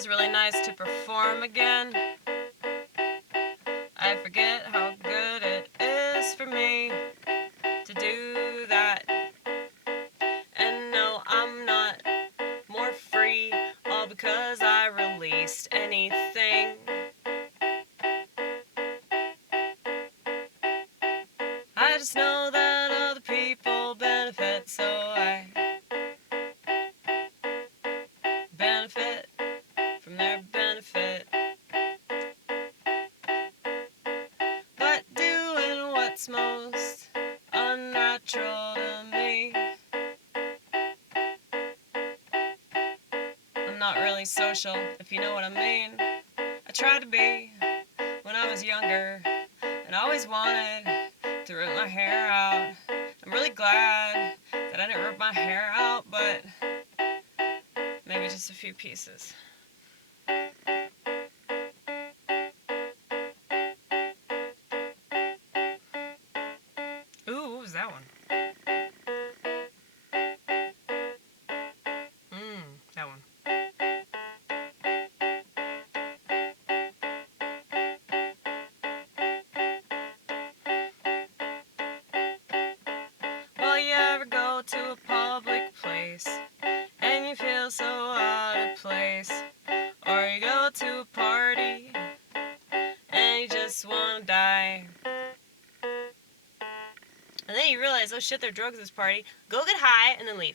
feels really nice to perform again. I forget how good it is for me to do that. And no, I'm not more free all because I released anything. I just know that other people benefit, so I benefit from their benefit. But doing what's most unnatural to me. I'm not really social, if you know what I mean. I tried to be when I was younger, and I always wanted to rip my hair out. I'm really glad that I didn't rip my hair out, but maybe just a few pieces. Ooh, what was that one? That one. Well, you ever go to a public place and you feel so out of place? Or you go to a party and you just want to die. And then you realize, oh shit, there are drugs at this party. Go get high and then leave.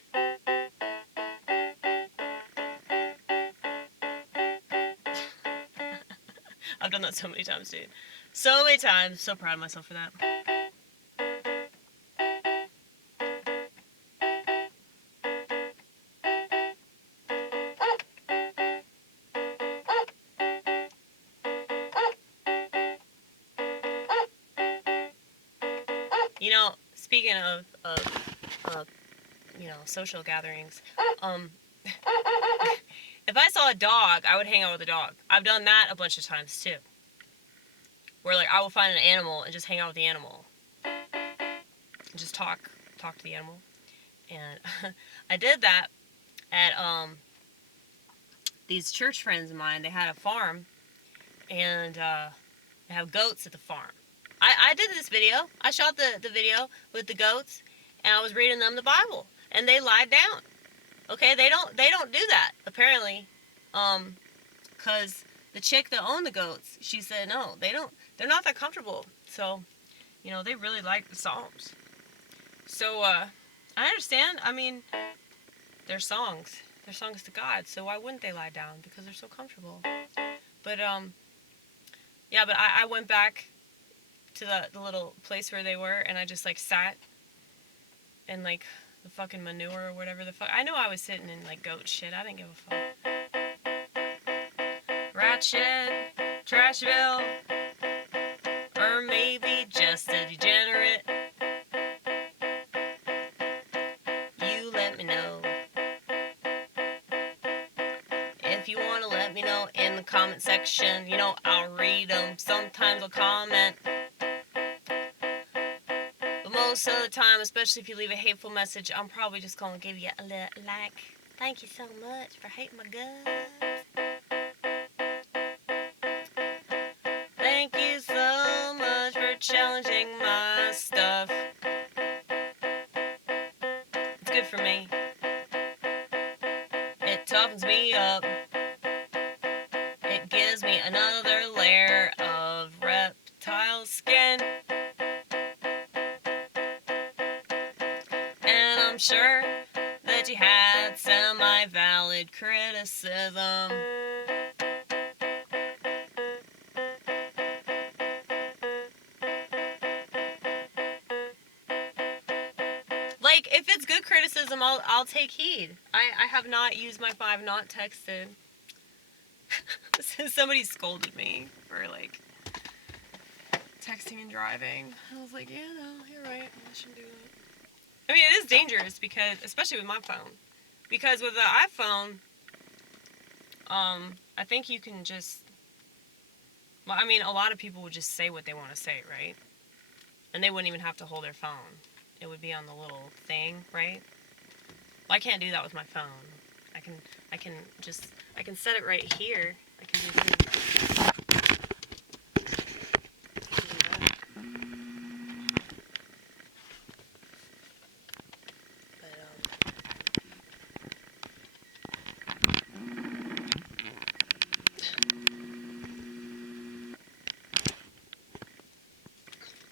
I've done that so many times, dude. So many times. So proud of myself for that. You know, speaking of social gatherings, if I saw a dog, I would hang out with a dog. I've done that a bunch of times too. Where like I will find an animal and just hang out with the animal. And just talk to the animal. And I did that at these church friends of mine. They had a farm, and they have goats at the farm. I did this video. I shot the video with the goats, and I was reading them the Bible, and they lied down. Okay, they don't do that apparently, cause the chick that owned the goats, she said no, they don't. They're not that comfortable. So, they really like the Psalms. So I understand. I mean, they're songs. They're songs to God. So why wouldn't they lie down? Because they're so comfortable. But yeah. But I went back to the little place where they were, and I just like sat in like the fucking manure or whatever the fuck. I know I was sitting in like goat shit. I didn't give a fuck. Ratchet, trashville, or maybe just a degenerate. You let me know. If you want to let me know in the comment section, I'll read them. Sometimes I'll comment. But most of the time, especially if you leave a hateful message, I'm probably just going to give you a little like. Thank you so much for hating my guts. Thank you so much for challenging my stuff. It's good for me. It toughens me up. It gives me another layer of reptile skin. And I'm sure that you had semi-valid criticism. Like, if it's good criticism, I'll take heed. I have not used my 5, not texted. Somebody scolded me for, like, texting and driving. I was like, yeah, no, you're right. I shouldn't do that. I mean, it is dangerous because, especially with my phone. Because with the iPhone, I think you can just, well, I mean, a lot of people would just say what they want to say, right? And they wouldn't even have to hold their phone. It would be on the little thing, right? Well, I can't do that with my phone. I can set it right here. I can do this.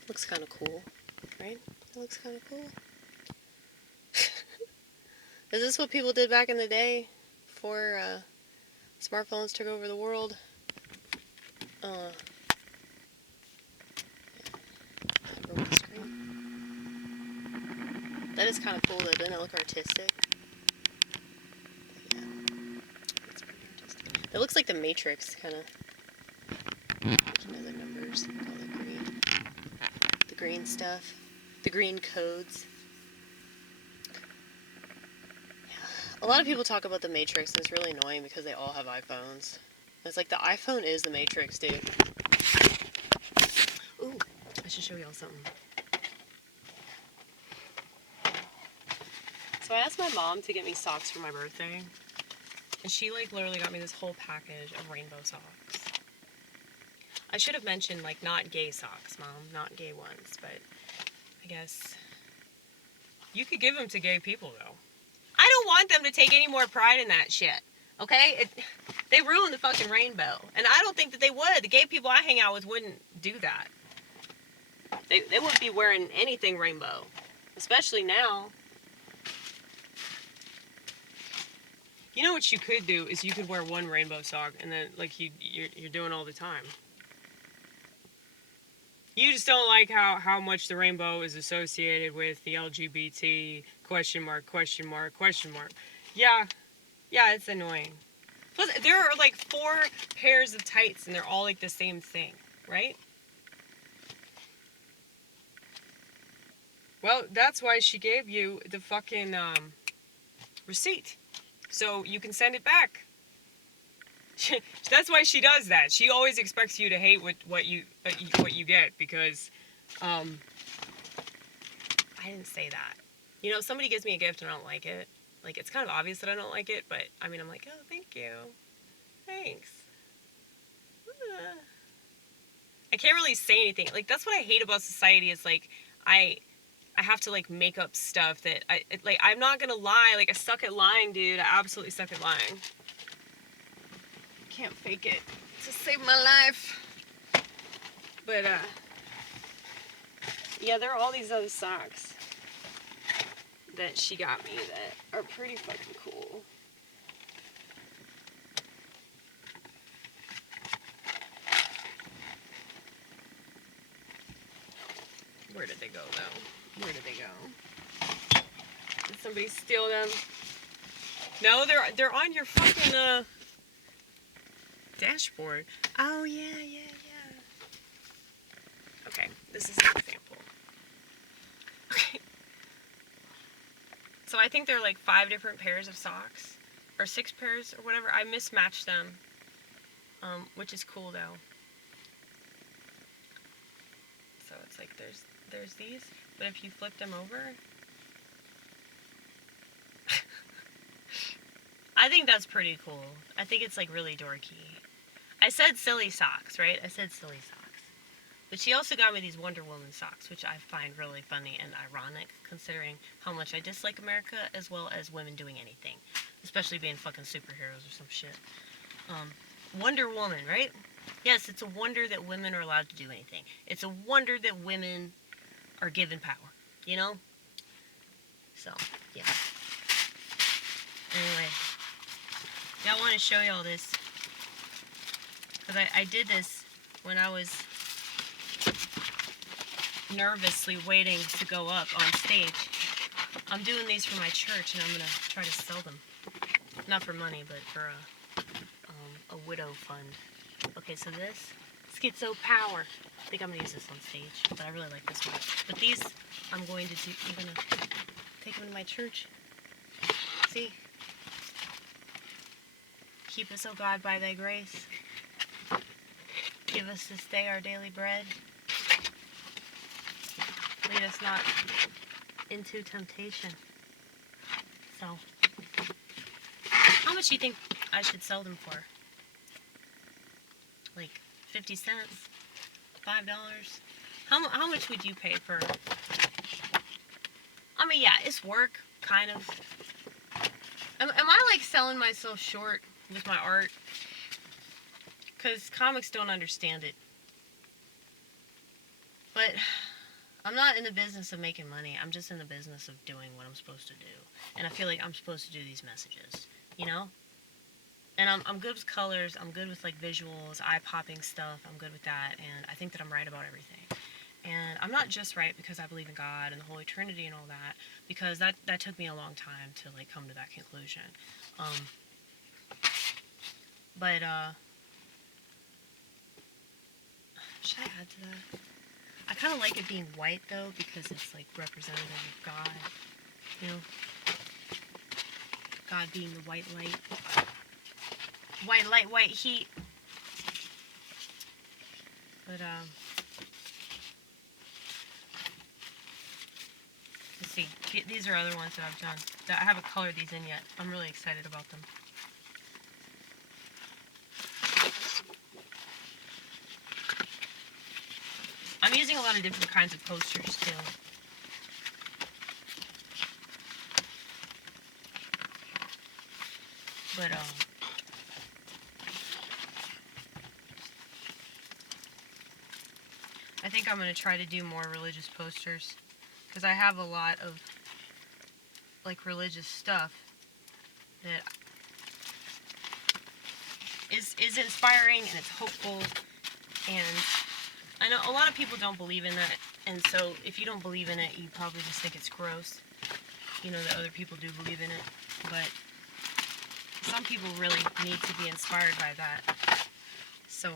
Looks kind of cool, right? It looks kind of cool. Is this what people did back in the day before smartphones took over the world? I broke the screen. That is kind of cool though. Doesn't it look artistic? Yeah, it's pretty artistic. It looks like the Matrix, kind of. There's other numbers, like all the green stuff, the green codes. A lot of people talk about the Matrix, and it's really annoying because they all have iPhones. It's like the iPhone is the Matrix, dude. Ooh, I should show y'all something. So I asked my mom to get me socks for my birthday, and she like literally got me this whole package of rainbow socks. I should have mentioned like not gay socks, Mom, not gay ones, but I guess you could give them to gay people though. I don't want them to take any more pride in that shit, okay? They ruined the fucking rainbow, and I don't think that they would. The gay people I hang out with wouldn't do that. They wouldn't be wearing anything rainbow, especially now. You know what you could do is you could wear one rainbow sock, and then like you're doing all the time. You just don't like how much the rainbow is associated with the LGBT ? Yeah, it's annoying. Plus, there are like 4 pairs of tights, and they're all like the same thing, right? Well, that's why she gave you the fucking receipt, so you can send it back. That's why she does that. She always expects you to hate what you get because I didn't say that. You know, if somebody gives me a gift and I don't like it, like it's kind of obvious that I don't like it, but I mean I'm like, oh, thank you, thanks. I can't really say anything. Like that's what I hate about society is like I have to like make up stuff that I'm not gonna lie. Like I suck at lying, dude. I absolutely suck at lying. Can't fake it to save my life. But yeah, there are all these other socks that she got me that are pretty fucking cool. Where did they go though? Where did they go? Did somebody steal them? No, they're on your fucking dashboard. Oh yeah. Okay, this is an example. Okay. So I think there are like 5 different pairs of socks, or 6 pairs, or whatever. I mismatched them, which is cool though. So it's like there's these, but if you flip them over, I think that's pretty cool. I think it's like really dorky. I said silly socks, right? I said silly socks. But she also got me these Wonder Woman socks, which I find really funny and ironic, considering how much I dislike America, as well as women doing anything. Especially being fucking superheroes or some shit. Wonder Woman, right? Yes, it's a wonder that women are allowed to do anything. It's a wonder that women are given power, you know? So, yeah. Anyway. Yeah, I want to show y'all this. Because I did this when I was nervously waiting to go up on stage. I'm doing these for my church, and I'm going to try to sell them. Not for money, but for a widow fund. Okay, so this, Schizo Power. I think I'm going to use this on stage, but I really like this one. But these, I'm going to take them to my church. See? Keep us, O God, by thy grace. Give us this day our daily bread. Lead us not into temptation. So, much do you think I should sell them for? Like 50 cents? $5? How much would you pay for... I mean, yeah, it's work, kind of. Am I, like, selling myself short with my art? Because comics don't understand it. But I'm not in the business of making money. I'm just in the business of doing what I'm supposed to do. And I feel like I'm supposed to do these messages, you know? And I'm good with colors. I'm good with, like, visuals, eye-popping stuff. I'm good with that. And I think that I'm right about everything. And I'm not just right because I believe in God and the Holy Trinity and all that, because that took me a long time to, like, come to that conclusion. But should I add to that? I kind of like it being white, though, because it's, like, representative of God, you know? God being the white light. White light, white heat. But, let's see. These are other ones that I've done. I haven't colored these in yet. I'm really excited about them. I'm using a lot of different kinds of posters, too. But, I think I'm going to try to do more religious posters, because I have a lot of, like, religious stuff that is inspiring, and it's hopeful, and I know a lot of people don't believe in that, and so if you don't believe in it, you probably just think it's gross, you know, that other people do believe in it, but some people really need to be inspired by that, so,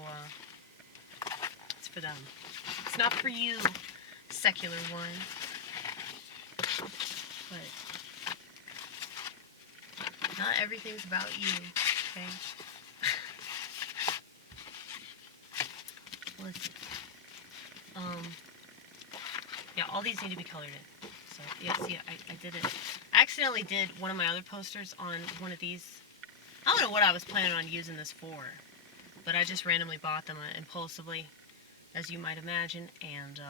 it's for them. It's not for you, secular one, but not everything's about you, okay? Let's see. Yeah, all these need to be colored in. So, yeah, see, I did it. I accidentally did one of my other posters on one of these. I don't know what I was planning on using this for, but I just randomly bought them impulsively, as you might imagine, and,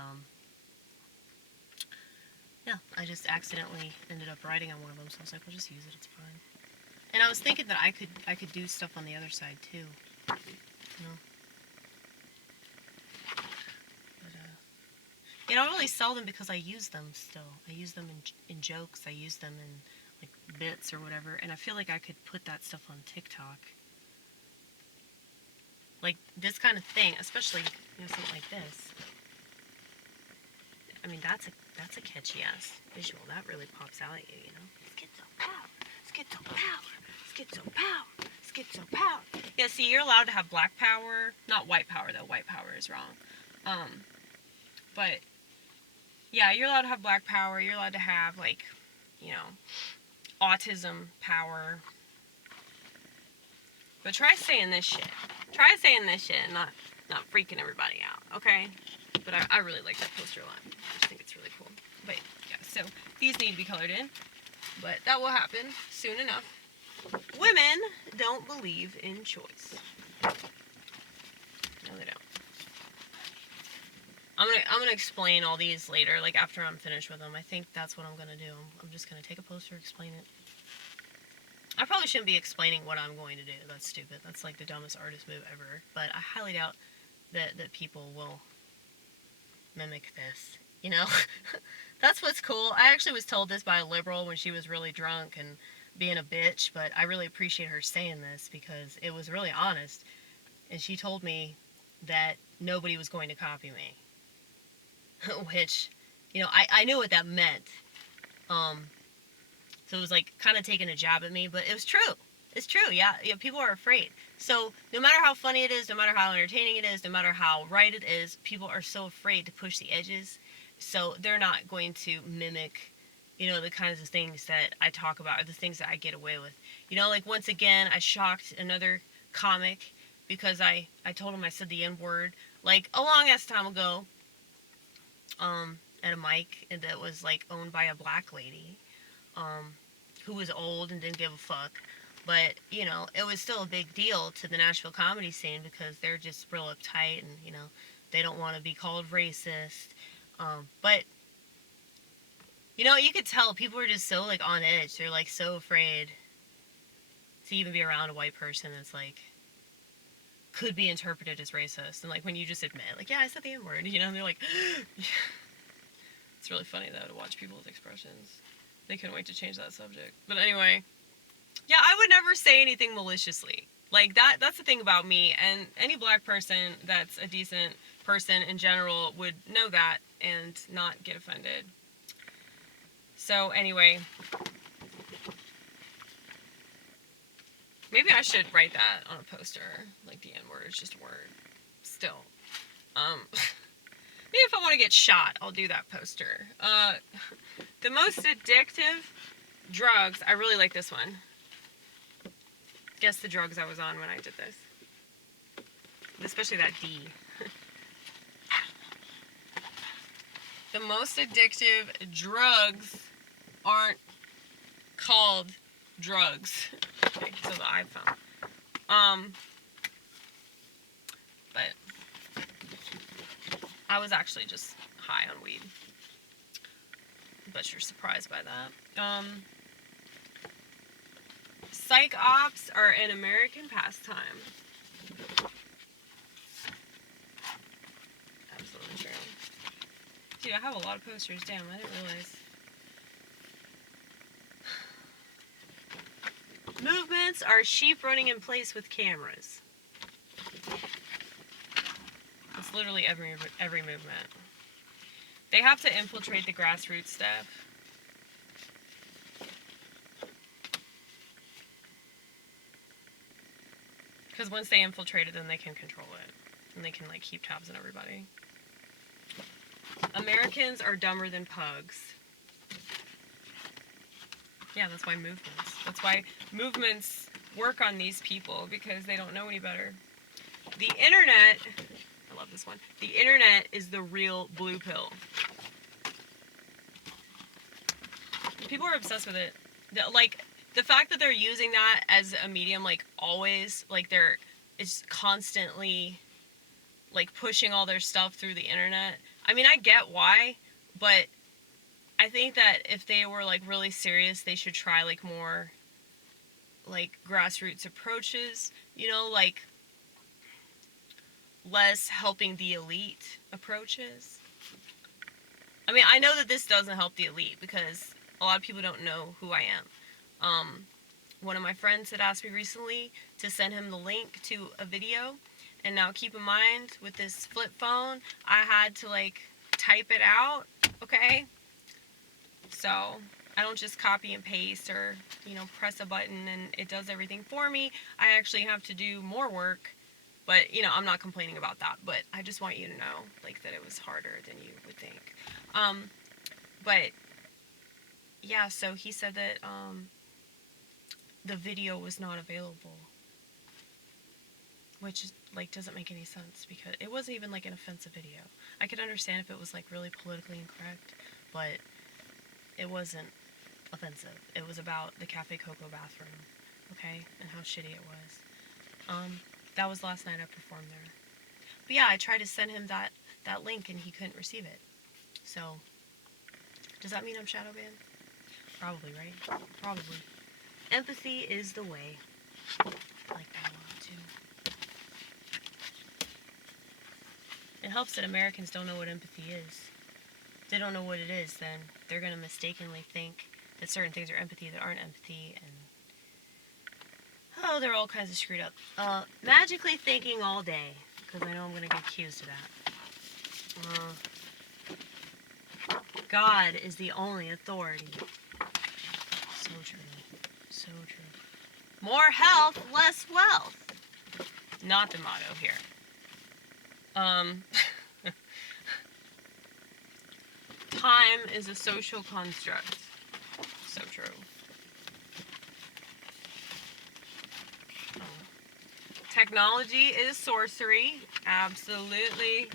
yeah, I just accidentally ended up writing on one of them, so I was like, well, just use it, it's fine. And I was thinking that I could do stuff on the other side, too, you know? You know, I don't really sell them because I use them still. I use them in jokes. I use them in, like, bits or whatever. And I feel like I could put that stuff on TikTok. Like, this kind of thing, especially, you know, something like this. I mean, that's a catchy-ass visual. That really pops out at you, you know? Schizo power. Schizo power. Schizo power. Schizo power. Yeah, see, you're allowed to have black power. Not white power, though. White power is wrong. But... yeah, you're allowed to have black power. You're allowed to have, like, you know, autism power. But try saying this shit. Try saying this shit and not freaking everybody out, okay? But I really like that poster a lot. I just think it's really cool. But, yeah, so these need to be colored in. But that will happen soon enough. Women don't believe in choice. No, they don't. I'm gonna explain all these later, like after I'm finished with them. I think that's what I'm gonna do. I'm just gonna take a poster, explain it. I probably shouldn't be explaining what I'm going to do. That's stupid. That's like the dumbest artist move ever. But I highly doubt that people will mimic this. You know? That's what's cool. I actually was told this by a liberal when she was really drunk and being a bitch, but I really appreciate her saying this because it was really honest. And she told me that nobody was going to copy me. Which, you know, I knew what that meant. So it was like kind of taking a jab at me, but it was true. It's true, yeah, people are afraid. So no matter how funny it is, no matter how entertaining it is, no matter how right it is, people are so afraid to push the edges. So they're not going to mimic, you know, the kinds of things that I talk about or the things that I get away with. You know, like once again, I shocked another comic because I told him I said the N-word like a long ass time ago. At a mic that was like owned by a black lady, who was old and didn't give a fuck. But, you know, it was still a big deal to the Nashville comedy scene because they're just real uptight and, you know, they don't want to be called racist. But, you know, you could tell people were just so, like, on edge. They're, like, so afraid to even be around a white person that's, like, could be interpreted as racist. And, like, when you just admit, like, yeah, I said the N-word, you know, and they're like, it's really funny, though, to watch people's expressions. They couldn't wait to change that subject. But anyway, yeah, I would never say anything maliciously. Like, that's the thing about me, and any black person that's a decent person in general would know that and not get offended. So, anyway, maybe I should write that on a poster. Like, the N-word is just a word. Still. Maybe if I want to get shot, I'll do that poster. The most addictive drugs, I really like this one. Guess the drugs I was on when I did this. Especially that D. The most addictive drugs aren't called drugs. Okay, so the iPhone. But I was actually just high on weed. Bet you're surprised by that. Psych ops are an American pastime. Absolutely true. Dude, I have a lot of posters. Damn, I didn't realize. Movements are sheep running in place with cameras. It's literally every movement. They have to infiltrate the grassroots stuff. Because once they infiltrate it, then they can control it. And they can, like, keep tabs on everybody. Americans are dumber than pugs. Yeah, that's why movements work on these people, because they don't know any better. The internet, I love this one. The internet is the real blue pill. People are obsessed with it. Like, the fact that they're using that as a medium, like, always, like, it's constantly, like, pushing all their stuff through the internet. I mean, I get why, but I think that if they were, like, really serious, they should try, like, more, like, grassroots approaches, you know, like, less helping the elite approaches. I mean, I know that this doesn't help the elite, because a lot of people don't know who I am. One of my friends had asked me recently to send him the link to a video, and now keep in mind, with this flip phone, I had to, like, type it out, okay? So, I don't just copy and paste or, you know, press a button and it does everything for me. I actually have to do more work, but, you know, I'm not complaining about that, but I just want you to know, like, that it was harder than you would think. But, yeah, so he said that, the video was not available, which, like, doesn't make any sense, because it wasn't even, like, an offensive video. I could understand if it was, like, really politically incorrect, but it wasn't offensive. It was about the Cafe Coco bathroom, okay, and how shitty it was. That was last night I performed there. But yeah, I tried to send him that link and he couldn't receive it. So, does that mean I'm shadow banned? Probably, right? Probably. Empathy is the way. I like that a lot, too. It helps that Americans don't know what empathy is. If they don't know what it is, then they're going to mistakenly think that certain things are empathy that aren't empathy, and oh, they're all kinds of screwed up. Magically thinking all day, because I know I'm going to get accused of that. God is the only authority. So true. So true. More health, less wealth. Not the motto here. Time is a social construct. So true. Technology is sorcery. Absolutely.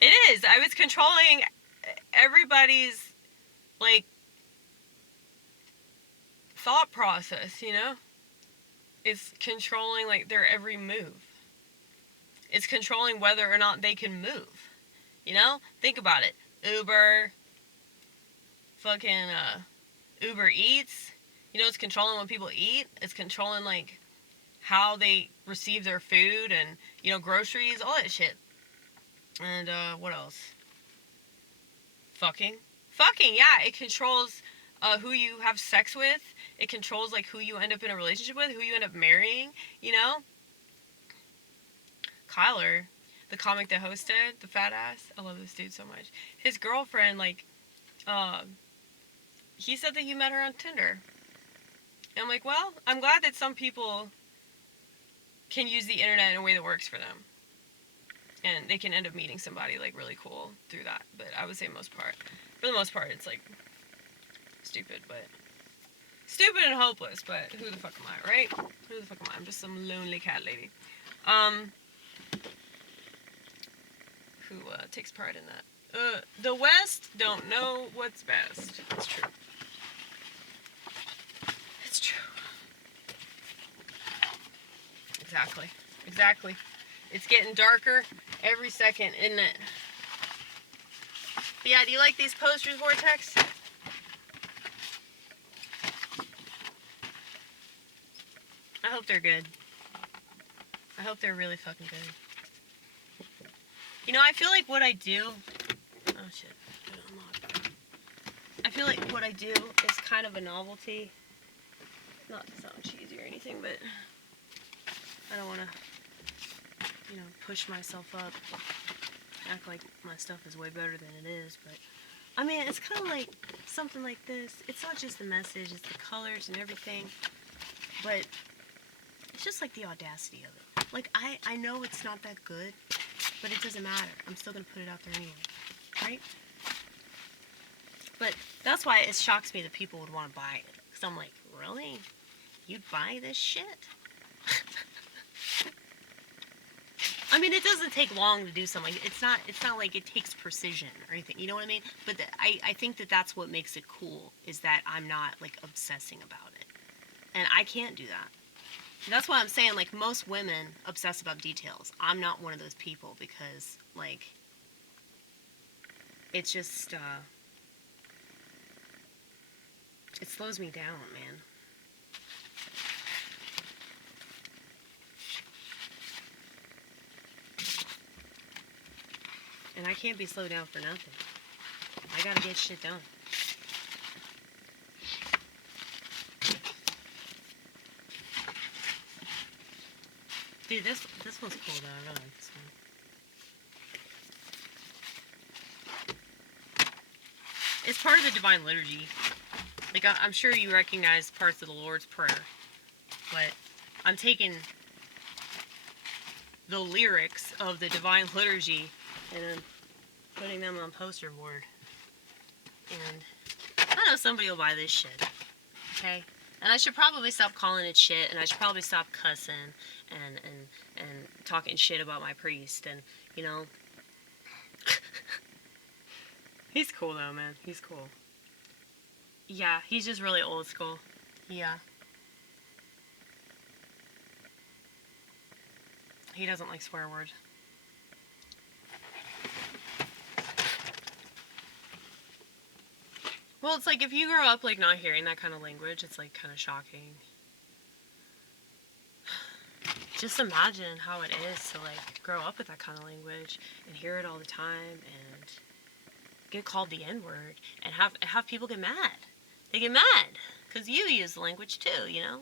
It is. I was controlling everybody's, like, thought process, you know? It's controlling, like, their every move. It's controlling whether or not they can move. You know? Think about it. Uber, fucking, Uber Eats. You know, it's controlling what people eat. It's controlling, like, how they receive their food and, you know, groceries, all that shit. And, what else? Fucking, yeah, it controls who you have sex with. It controls, like, who you end up in a relationship with, who you end up marrying, you know? Kyler, the comic that hosted, the fat ass, I love this dude so much. His girlfriend, like, he said that he met her on Tinder. And I'm like, well, I'm glad that some people can use the internet in a way that works for them. And they can end up meeting somebody, like, really cool through that. But I would say for the most part, it's, like, stupid and hopeless, but who the fuck am I, right? Who the fuck am I? I'm just some lonely cat lady. Who takes pride in that. The West don't know what's best. It's true. It's true. Exactly. It's getting darker every second, isn't it? But yeah, do you like these posters, Vortex? I hope they're good. I hope they're really fucking good. You know, I feel like what I do... Oh, shit. I feel like what I do is kind of a novelty. Not to sound cheesy or anything, but... I don't want to, you know, push myself up. Act like my stuff is way better than it is, but... I mean, it's kind of like something like this. It's not just the message, it's the colors and everything. But... it's just like the audacity of it. Like, I know it's not that good, but it doesn't matter. I'm still going to put it out there anyway. Right? But that's why it shocks me that people would want to buy it. Because I'm like, really? You'd buy this shit? I mean, it doesn't take long to do something. It's not like it takes precision or anything. You know what I mean? But I think that that's what makes it cool, is that I'm not, like, obsessing about it. And I can't do that. That's why I'm saying, like, most women obsess about details. I'm not one of those people because, like, it's just, it slows me down, man. And I can't be slowed down for nothing. I gotta get shit done. Dude, this one's cool though. I really like this one. It's part of the Divine Liturgy. Like, I'm sure you recognize parts of the Lord's Prayer, but I'm taking the lyrics of the Divine Liturgy and I'm putting them on poster board. And I know somebody will buy this shit. Okay? And I should probably stop calling it shit, and I should probably stop cussing and talking shit about my priest, and, you know. He's cool though, man. He's cool. Yeah, he's just really old school. Yeah. He doesn't like swear words. Well, it's like if you grow up, like, not hearing that kind of language, it's, like, kind of shocking. Just imagine how it is to, like, grow up with that kind of language and hear it all the time and get called the N-word and have people get mad. They get mad because you use the language too, you know?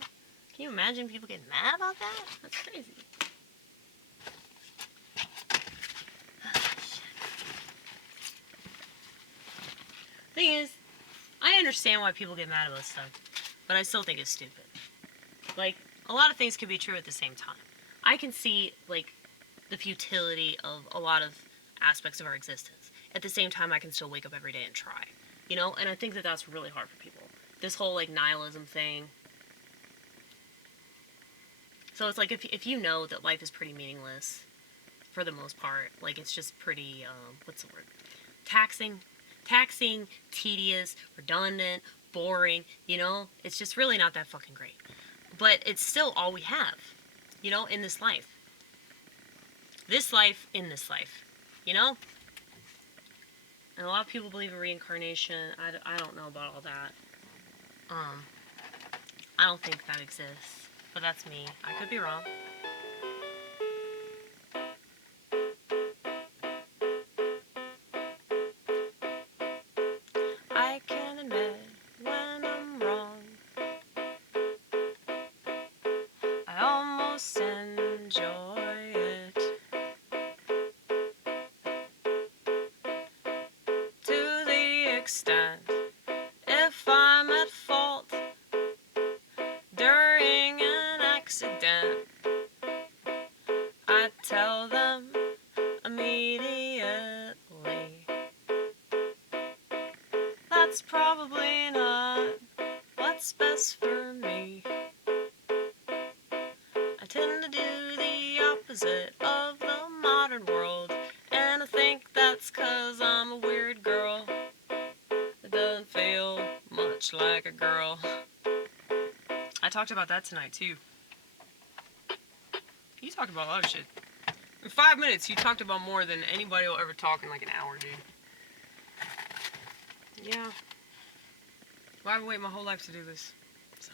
Can you imagine people getting mad about that? That's crazy. Thing is, I understand why people get mad about stuff, but I still think it's stupid. Like, a lot of things can be true at the same time. I can see, like, the futility of a lot of aspects of our existence. At the same time, I can still wake up every day and try. You know? And I think that that's really hard for people. This whole, like, nihilism thing. So it's like, if you know that life is pretty meaningless, for the most part, like, it's just pretty, what's the word? Taxing, tedious, redundant, boring, you know? It's just really not that fucking great. But it's still all we have, you know, in this life. This life, in this life, you know? And a lot of people believe in reincarnation. I don't know about all that. I don't think that exists. But that's me. I could be wrong. I can admit when I'm wrong. I almost enjoy it. To the extent, if I'm at fault during an accident, I tell them immediately. That's probably not what's best for me. I tend to do the opposite of the modern world, and I think that's 'cause I'm a weird girl that doesn't feel much like a girl. I talked about that tonight too. You talked about a lot of shit. In 5 minutes, you talked about more than anybody will ever talk in like an hour, dude. Yeah. Well, I've waited my whole life to do this. So,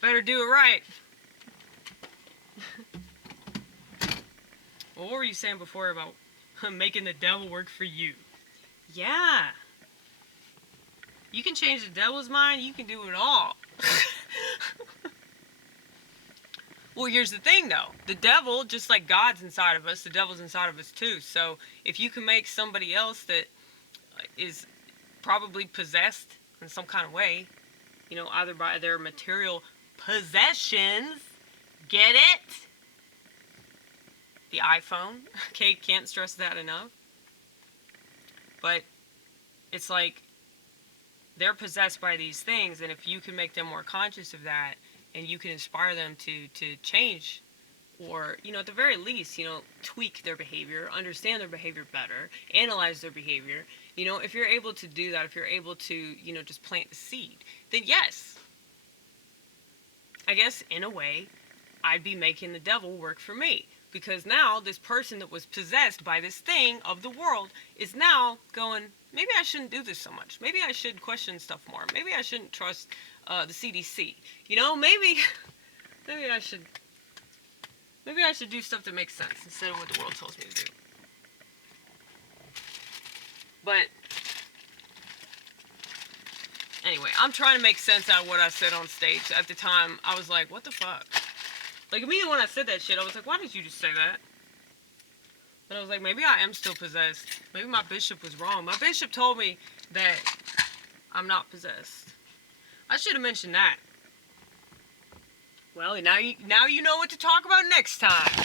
better do it right. Well, what were you saying before about making the devil work for you? Yeah. You can change the devil's mind. You can do it all. Well, here's the thing, though. The devil, just like God's inside of us, the devil's inside of us, too. So if you can make somebody else that is probably possessed in some kind of way, you know, either by their material possessions, get it? The iPhone. Okay, can't stress that enough. But it's like they're possessed by these things, and if you can make them more conscious of that, and you can inspire them to change, or, you know, at the very least, you know, tweak their behavior, understand their behavior better, analyze their behavior, you know, if you're able to do that, if you're able to, you know, just plant the seed, then yes, I guess in a way, I'd be making the devil work for me. Because now this person that was possessed by this thing of the world is now going, maybe I shouldn't do this so much. Maybe I should question stuff more. Maybe I shouldn't trust the CDC. You know, maybe I should do stuff that makes sense instead of what the world tells me to do. But anyway, I'm trying to make sense out of what I said on stage. At the time, I was like, what the fuck? Like, immediately when I said that shit, I was like, why did you just say that? But I was like, maybe I am still possessed. Maybe my bishop was wrong. My bishop told me that I'm not possessed. I should have mentioned that. Well, now you know what to talk about next time.